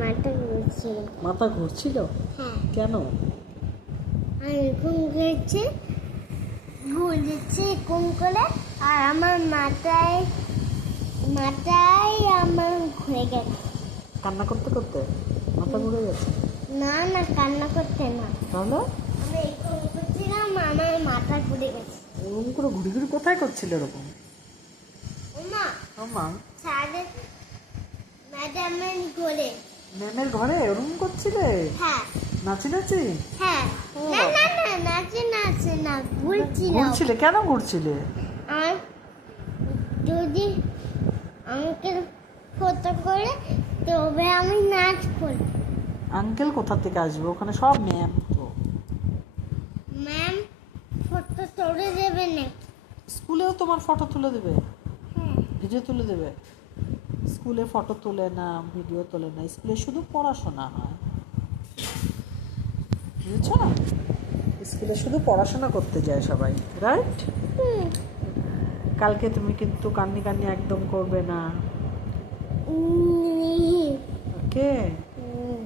মাথা ঘুরছিল। মাথা ঘুরছিল? হ্যাঁ। কেন? আমি ঘুম ঘুরছে ঘুম করে, আর আমার মাথায় আমার ঘুরে গেছে। কান্না করতে করতে মাথা ঘুরে গেছে? না না, কান্না করতে না, তাহলে আমি ঘুম করছিলাম, আমার মাথা ঘুরে গেছে। ওরকম করে ঘুরি ঘুরি কোথায় করছিল এরকম? ওমা, আমা স্যারের ম্যাডামের ঘরে। ম্যামের ঘরে ওরকম করছিলে? হ্যাঁ নাচি নাচি? হ্যাঁ। ও না বাবা। না না, নাচে না, ঘুরছিলাম। ঘুরছিলে? কেন ঘুরছিলে? আর যদি আঙ্কেল ফটো করে তবে আমি নাচ করি। আঙ্কেল কোথা থেকে আসবে? ওখানে সব ম্যাম তো। ম্যাম ফটো তুলে দেবে না? স্কুলেও তোমার ফটো তুলে দেবে? হ্যাঁ। ভিডিও তুলে দেবে? স্কুলে ফটো তোলে না, ভিডিও তোলে না, স্কুলে শুধু পড়াশোনা হয়, বুঝেছ? স্কুলে শুধু পড়াশোনা করতে যায় সবাই, রাইট? হুম। কালকে তুমি কিন্তু কান্নি কান্নি একদম করবে না, ওকে? হুম।